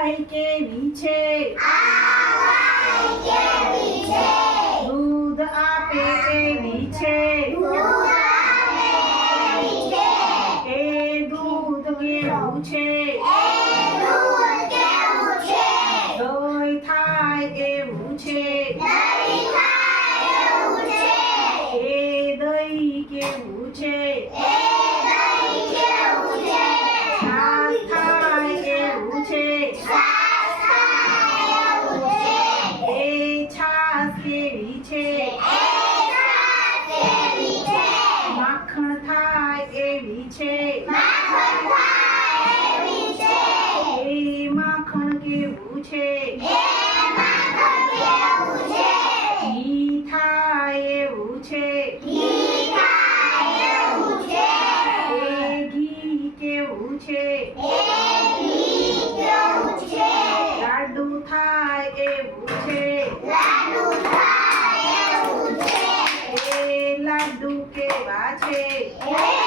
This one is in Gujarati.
ગાય કેવી છે? દૂધ આપે કેવી છે? એ દૂધ કેવું છે? દોય થાય એવું છે? એ દહીં કેવું છે? છાશ છે. માખણ થાય એવી છે. એ માખણ કેવું છે? ઘી થાય એવું છે. એ ઘી કેવું છે લાડુ થાય એવું છે એ લાડુ કેવા છે